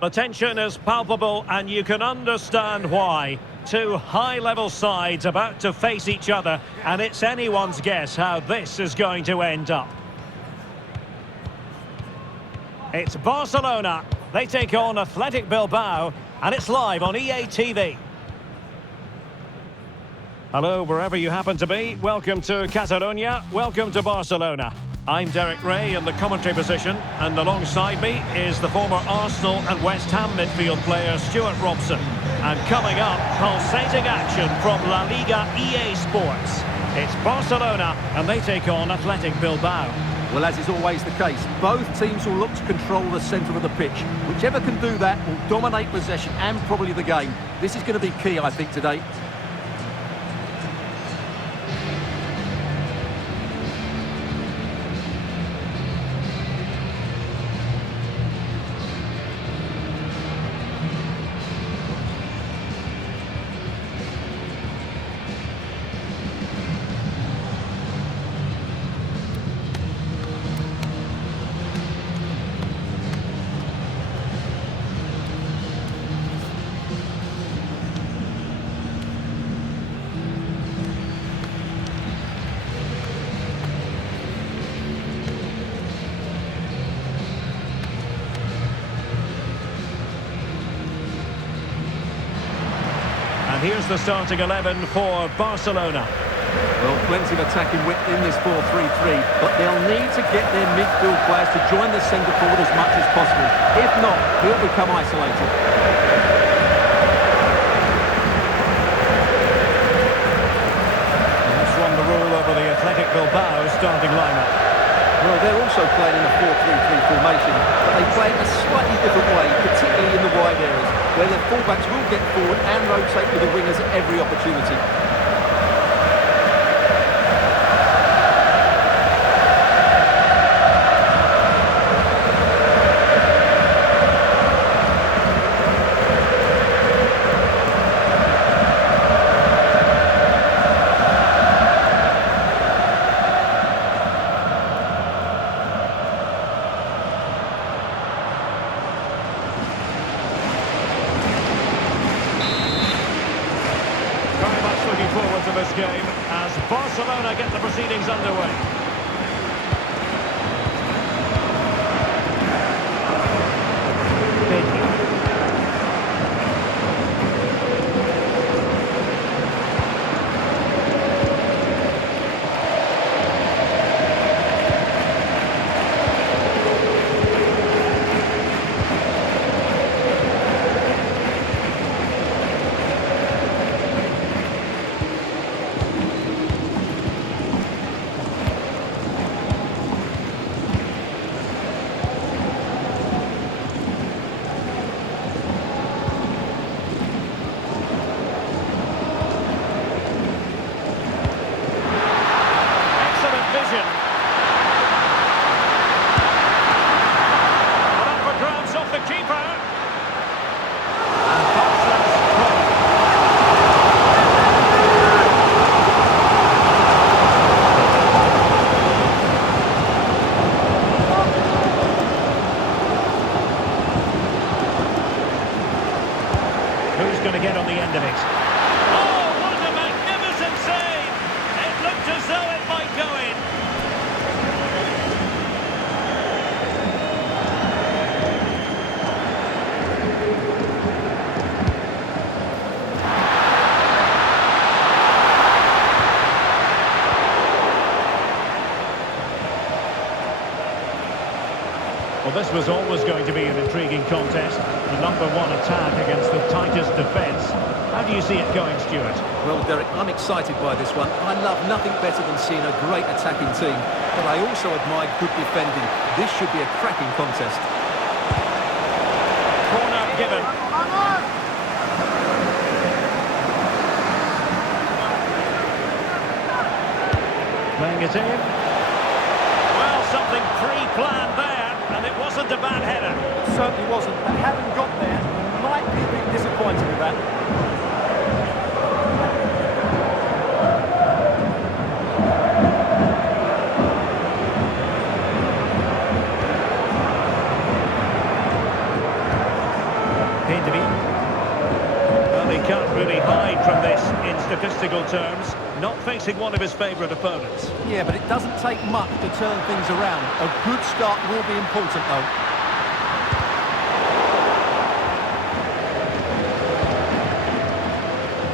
The tension is palpable and you can understand why. Two high-level sides about to face each other, and it's anyone's guess how this is going to end up. It's Barcelona. They take on Athletic Bilbao, and it's live on EA TV. Hello, wherever you happen to be. Welcome to Catalonia. Welcome to Barcelona. I'm Derek Ray in the commentary position, and alongside me is the former Arsenal and West Ham midfield player Stuart Robson. And coming up, pulsating action from La Liga EA Sports. It's Barcelona, and they take on Athletic Bilbao. Well, as is always the case, both teams will look to control the centre of the pitch. Whichever can do that will dominate possession and probably the game. This is going to be key, I think, today. And here's the starting 11 for Barcelona. Well, plenty of attacking width in this 4-3-3, but they'll need to get their midfield players to join the centre forward as much as possible. If not, he'll become isolated. Let's run the rule over the Athletic Bilbao starting lineup. Well, they're also playing in a 4-3-3 formation, but they play in a slightly different way, particularly in the wide areas, where their fullbacks will get forward and rotate with the wingers at every opportunity. Looking forward to this game as Barcelona get the proceedings underway. Who's going to get on the end of it? Oh, what a magnificent save! It looked as though it might go in. Well, this was always going to be an intriguing contest. The #1 attack against the tightest defence. How do you see it going, Stuart? Well, Derek, I'm excited by this one. I love nothing better than seeing a great attacking team, but I also admire good defending. This should be a cracking contest. Corner given. Playing it in. Well, something pre-planned there, and it wasn't a bad header. It certainly wasn't, but having got there, you might be a bit disappointed with that. from this in statistical terms, not facing one of his favourite opponents. Yeah, but it doesn't take much to turn things around. A good start will be important, though.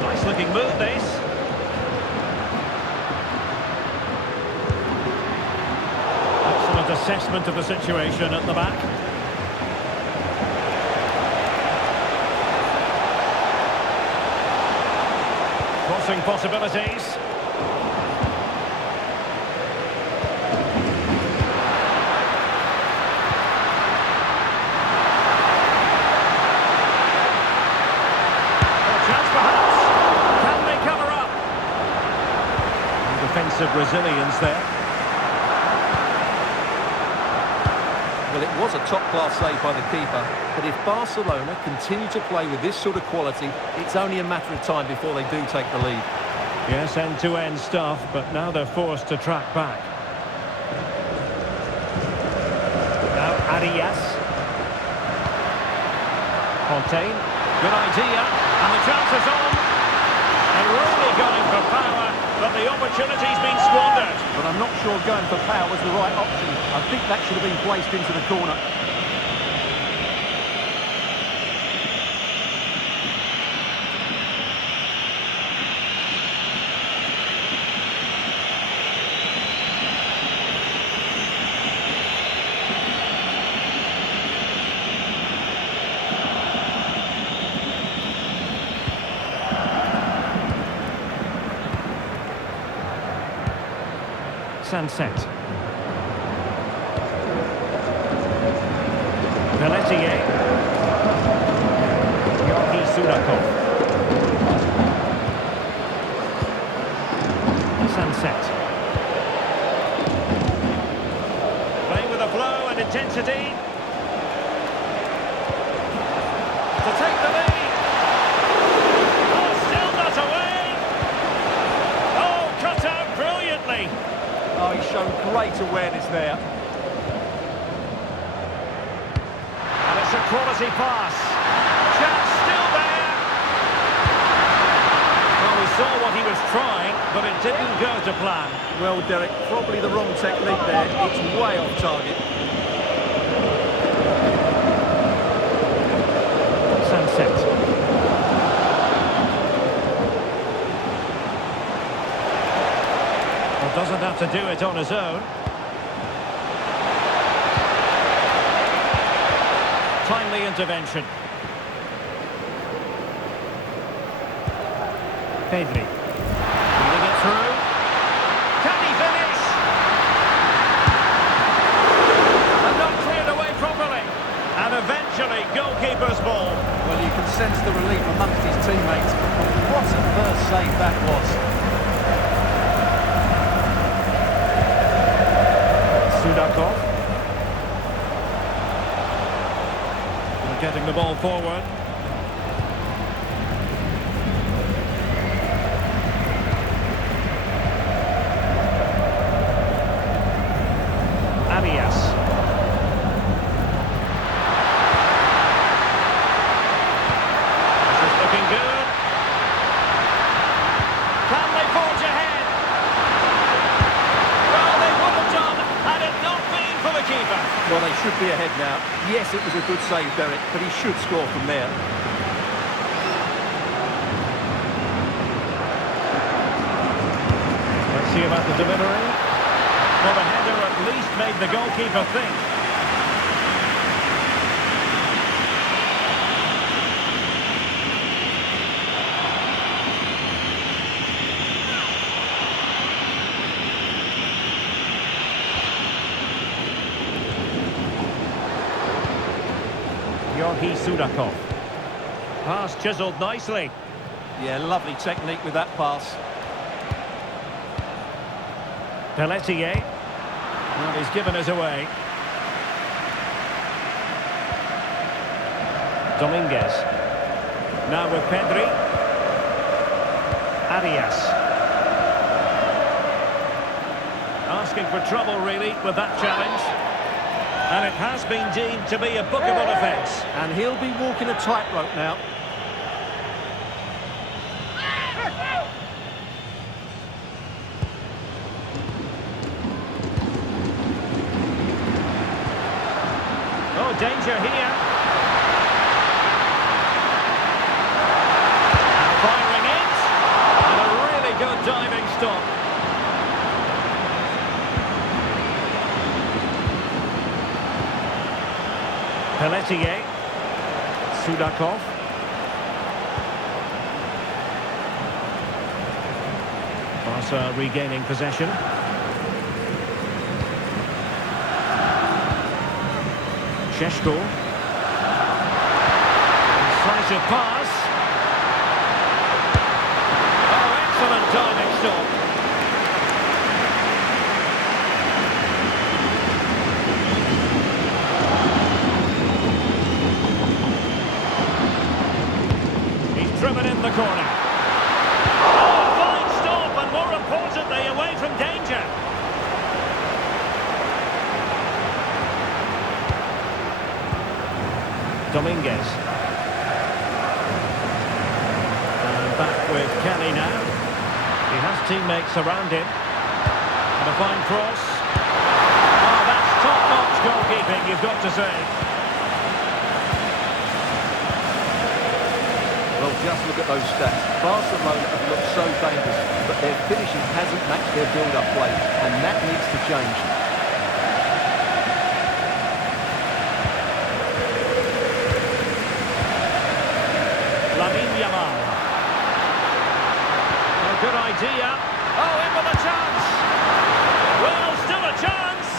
Nice-looking move, this. Excellent assessment of the situation at the back. Crossing possibilities. Chance perhaps. Can they cover up? Defensive resilience there. Well, it was a top-class save by the keeper, but if Barcelona continue to play with this sort of quality, it's only a matter of time before they do take the lead. Yes, end-to-end stuff, but now they're forced to track back. Now Arias. Fontaine. Good idea, and the chance is on. And really going for power, but the opportunity's been squandered. But I'm not sure going for power was the right option. I think that should have been placed into the corner. Sunset. Pelletier. Yorgi Sudakov. Sunset. Playing with a flow and intensity. To take the lead. Oh, still not away. Oh, cut out brilliantly. Oh, he's shown great awareness there. And it's a quality pass. Chance still there. Well, we saw what he was trying, but it didn't go to plan. Well, Derek, probably the wrong technique there. It's way off target. Sunset. Well, doesn't have to do it on his own. Timely intervention. Pedri. Leading it through. Can he finish? And not cleared away properly. And eventually, goalkeeper's ball. Well, you can sense the relief amongst his teammates. What a first save that was. Sudakov. Getting the ball forward. Arias. This is looking good. Can they forge ahead? Well, they would have done had it not been for the keeper. Well, they should be ahead now. Yes, it was a good save, Derek, but he should score from there. Let's see about the delivery. Well, the header at least made the goalkeeper think. Yorgi Sudakov. Pass chiselled nicely. Yeah, lovely technique with that pass. Pelletier. Well, he's given us away. Dominguez. Now with Pedri. Arias. Asking for trouble, really, with that challenge. And it has been deemed to be a bookable offence. And he'll be walking a tightrope now. danger here. And firing it. And a really good diving stop. Pelletier. Sudakov. Barca regaining possession. Šeško. Decisive pass. Oh, excellent diving stop. He's driven in the corner. Oh, fine stop, and more importantly, away from danger. Dominguez. And back with Kelly now. He has teammates around him. And a fine cross. Oh, that's top-notch goalkeeping, you've got to say. Well, just look at those stats. Barcelona have looked so dangerous, but their finishing hasn't matched their build-up play, and that needs to change. Good idea. Oh, in with a chance. Well, still a chance.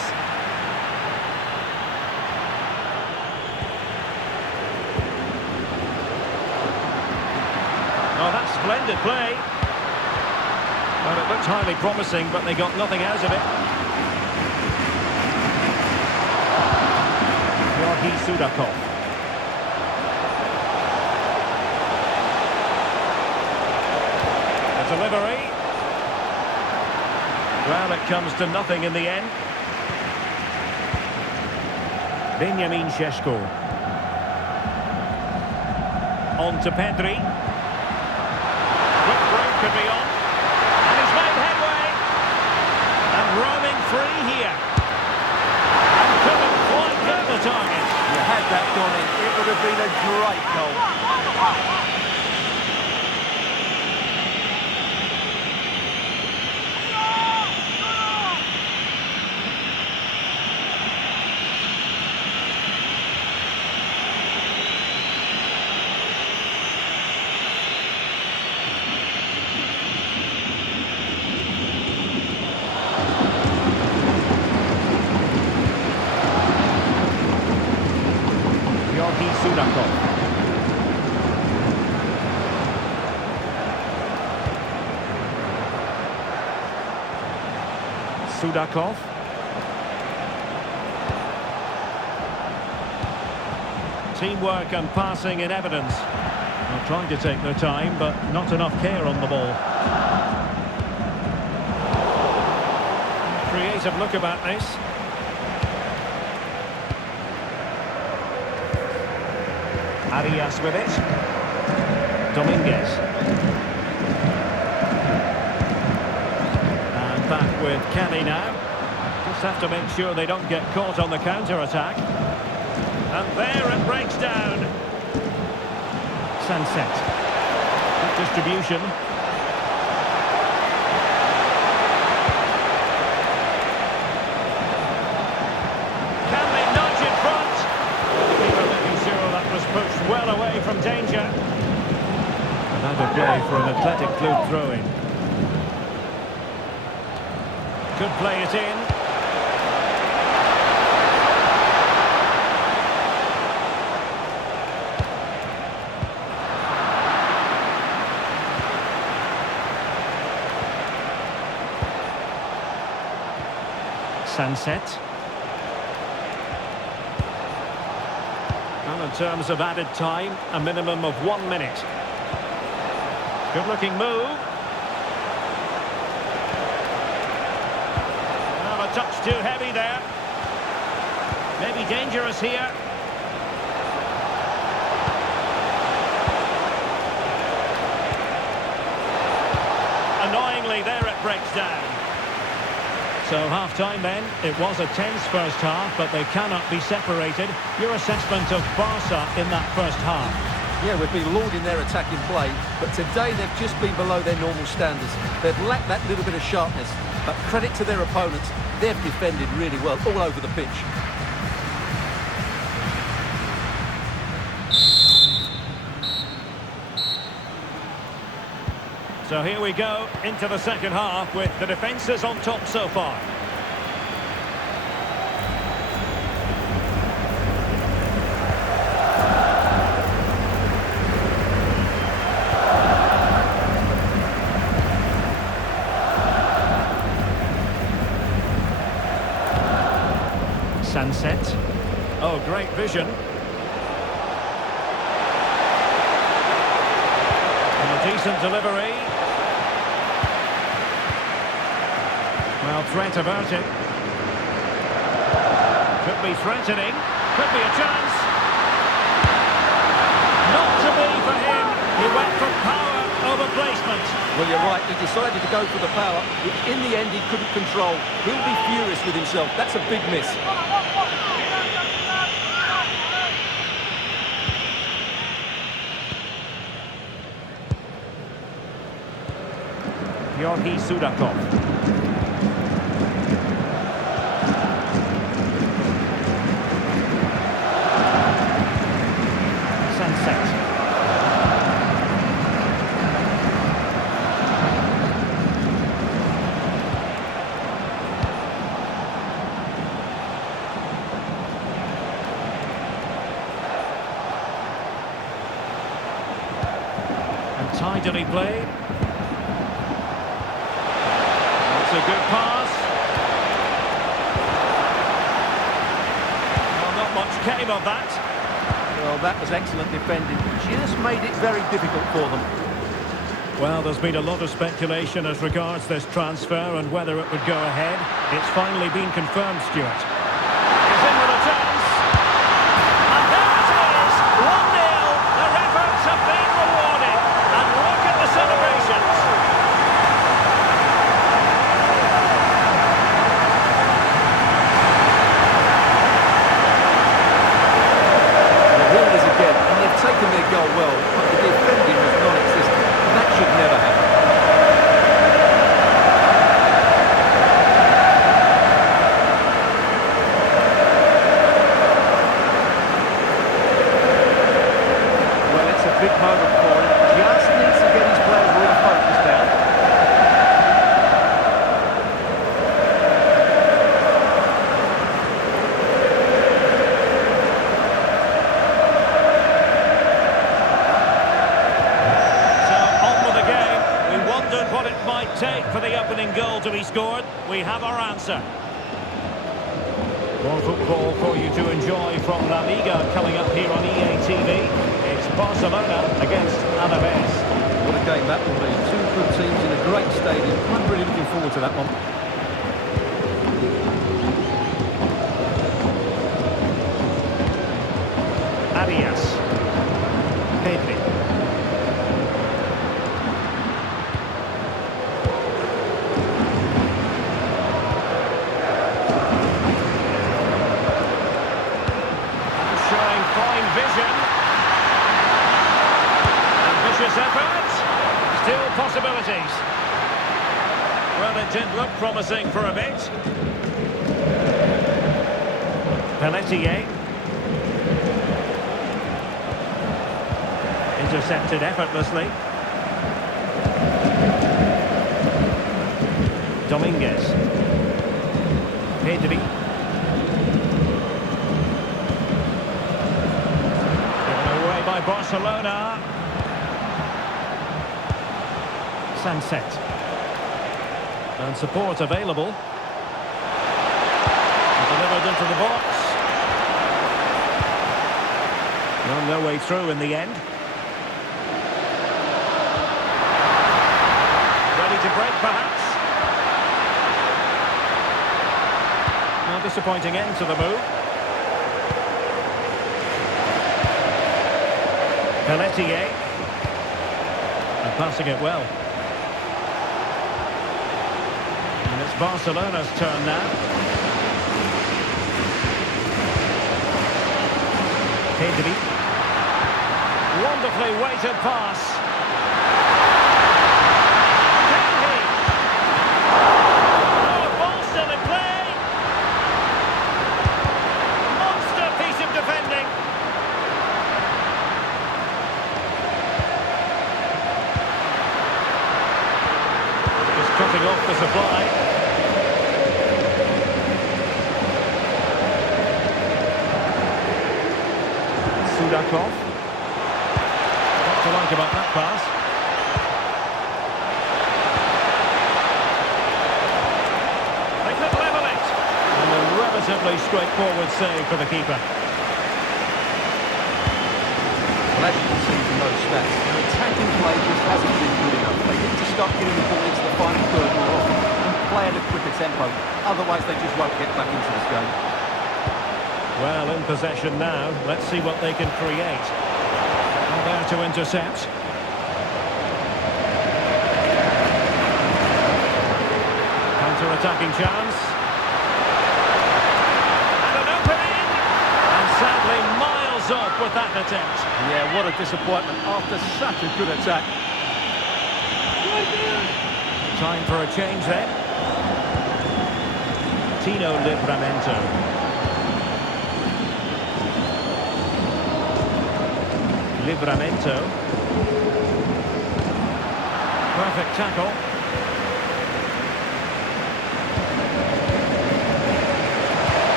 Oh, that's splendid play. Well, it looked highly promising, but they got nothing out of it. Georgi Sudakov. Delivery. Well, it comes to nothing in the end. Benjamin Šeško. On to Pedri. Quick break could be on. And he's made headway. And roaming free here. And couldn't quite hit the target. You had that gone in, it would have been a great goal. Sudakov. Sudakov. Teamwork and passing in evidence. They're trying to take their time, but not enough care on the ball. Creative look about this. Arias with it. Dominguez. And back with Kelly now. Just have to make sure they don't get caught on the counter-attack. And there it breaks down. Sunset. Good distribution. Can they nudge in front? Keeper making sure that was pushed well away from danger. Another play for an athletic club throw-in. Could play it in. Sunset. Well, in terms of added time, a minimum of 1 minute. Good looking move. Well, a touch too heavy there. Maybe dangerous here. Annoyingly, there it breaks down. So half-time then. It was a tense first half, but they cannot be separated. Your assessment of Barca in that first half? Yeah, we've been lauding their attacking play, but today they've just been below their normal standards. They've lacked that little bit of sharpness, but credit to their opponents, they've defended really well all over the pitch. So here we go into the second half with the defences on top so far. Sunset. Oh, great vision. And a decent delivery. Well, threat averted. Could be threatening. Could be a chance. Not to be for him. He went for power over placement. Well, you're right. He decided to go for the power, which in the end he couldn't control. He'll be furious with himself. That's a big miss. Georgi Sudakov. Sunset. And tidily played. That's a good pass. Well, not much came of that. Well, that was excellent defending. Just made it very difficult for them. Well, there's been a lot of speculation as regards this transfer and whether it would go ahead. It's finally been confirmed, Stuart. He's in with a chance. And there it is! 1-0. Their efforts have been rewarded. And look at the celebrations. Here it is again, and they've taken their goal well, but the defending was non-existent. That should never happen. Well, it's a big moment for him. Just needs to get his players refocused now. What it might take for the opening goal to be scored. We have our answer. More football for you to enjoy from La Liga coming up here on EA TV. It's Barcelona against Alaves. What a game that will be. Two good teams in a great stadium. I'm really looking forward to that one. Arias. Pedri. Fine vision. Ambitious effort. Still possibilities. Well, it did look promising for a bit. Pelletier. Intercepted effortlessly. Dominguez. Pedri. By Barcelona. Sunset. And support available. Delivered into the box. Well, no way through in the end. Ready to break, perhaps. Well, disappointing end to the move. Pelletier. And passing it well. And it's Barcelona's turn now. Pedri. Wonderfully weighted pass. Can he? Oh, ball still in play. Monster piece of defending. Just cutting off the supply. Sudakov. What to like about that pass? They could level it. And a relatively straightforward save for the keeper. Well, as you can see from those stats, their attacking play just hasn't been good enough. They need to start getting the ball into the final third more often and play at a quicker tempo. Otherwise, they just won't get back into this game. Well, in possession now. Let's see what they can create. And there to intercept. Counter-attacking chance. And an opening! And sadly, miles off with that attempt. Yeah, what a disappointment after such a good attack. Time for a change then. Tino Livramento. Livramento. Perfect tackle.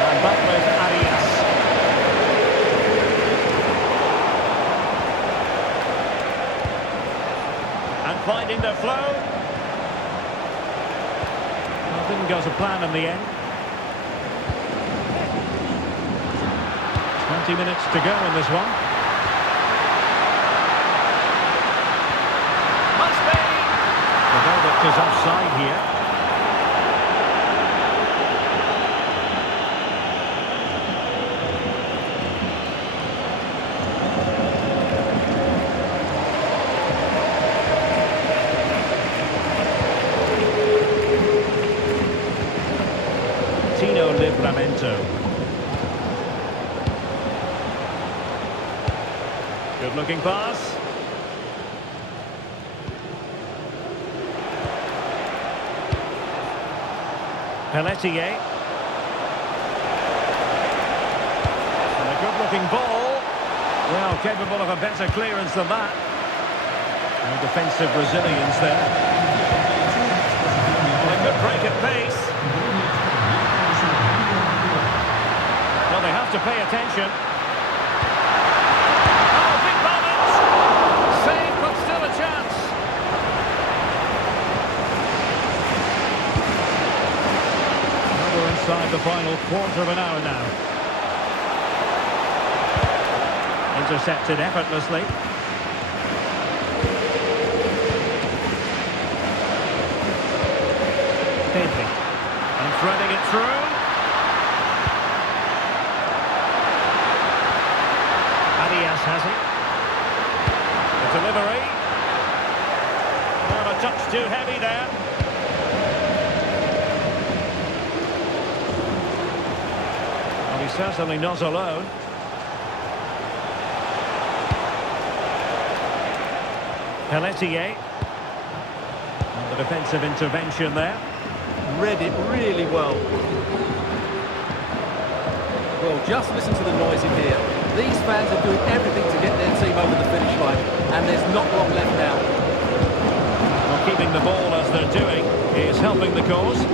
And back with Arias. And finding the flow. Well, didn't go to plan in the end. 20 minutes to go in this one. Must be! The verdict is offside here. Tino Livramento. Good-looking pass. Pelletier. And a good-looking ball. Well, capable of a better clearance than that. And defensive resilience there. And a good break at pace. Well, they have to pay attention. Inside the final quarter of an hour now. Intercepted effortlessly. Pedri. And threading it through. Arias has it. The delivery. Well, a touch too heavy there. He's certainly not alone. Pelletier. And the defensive intervention there. Read it really well. Well, just listen to the noise in here. These fans are doing everything to get their team over the finish line, and there's not long left now. Well, keeping the ball as they're doing is helping the cause.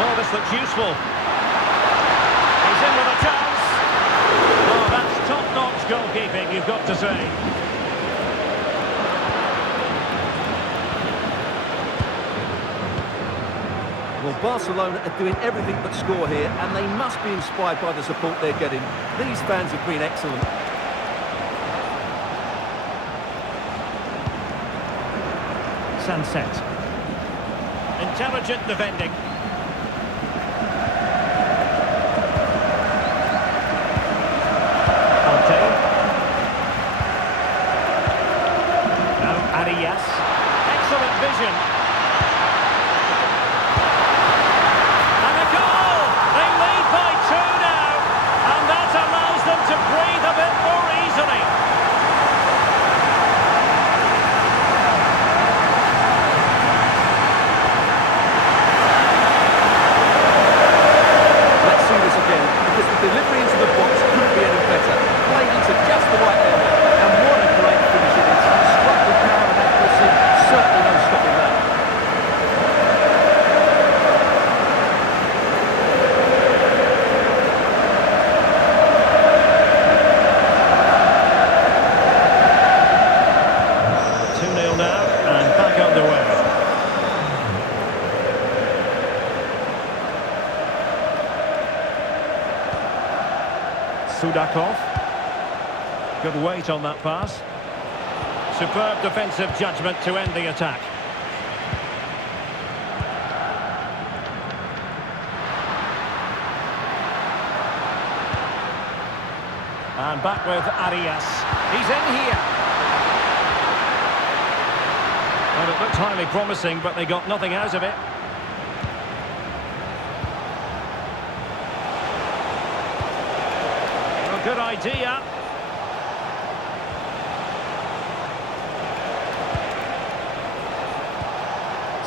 Oh, this looks useful. He's in with a chance. Oh, that's top-notch goalkeeping, you've got to say. Well, Barcelona are doing everything but score here, and they must be inspired by the support they're getting. These fans have been excellent. Sunset. Intelligent defending. Conte. Arias. Excellent vision. And a goal! They lead by 2 now. And that allows them to breathe a bit more easily. Let's see this again, because the delivery into the box couldn't be any better. Played into just the right area. And what a great finish it is. Struck with power and accuracy. Certainly no stopping that. Now and back underway. Sudakov. Good weight on that pass. Superb defensive judgment to end the attack. And back with Arias. He's in here. Well, it looked highly promising, but they got nothing out of it. Well, good idea.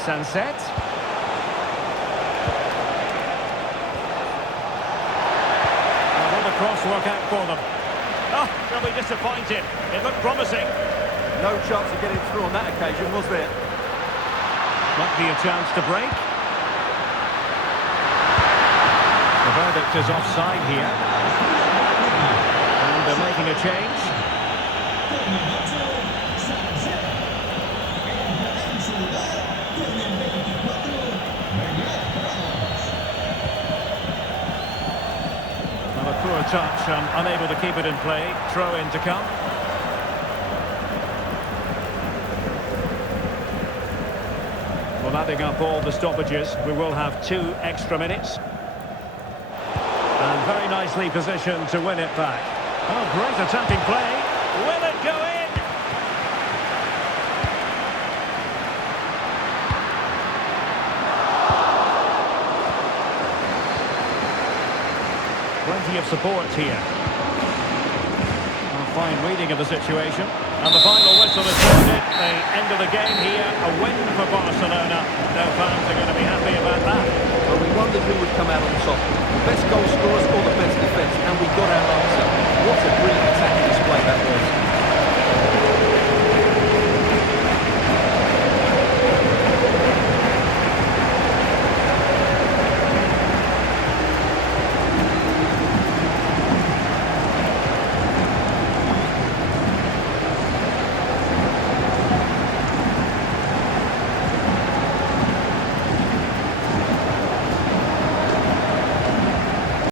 Sunset. And will the cross work out for them? Oh, they'll be disappointed. It looked promising. No chance of getting through on that occasion, was there? Might be a chance to break. The verdict is offside here. And they're making a change. Well, a poor touch and unable to keep it in play. Throw in to come. Well, adding up all the stoppages, we will have 2 extra minutes. And very nicely positioned to win it back. Oh, great attacking play. Will it go in? Plenty of support here. Oh, fine reading of the situation. And the final whistle is sounded. The end of the game here. A win for Barcelona. No fans are going to be happy about that. Well, we wondered who would come out on top. The best goal scorers or the best defence. And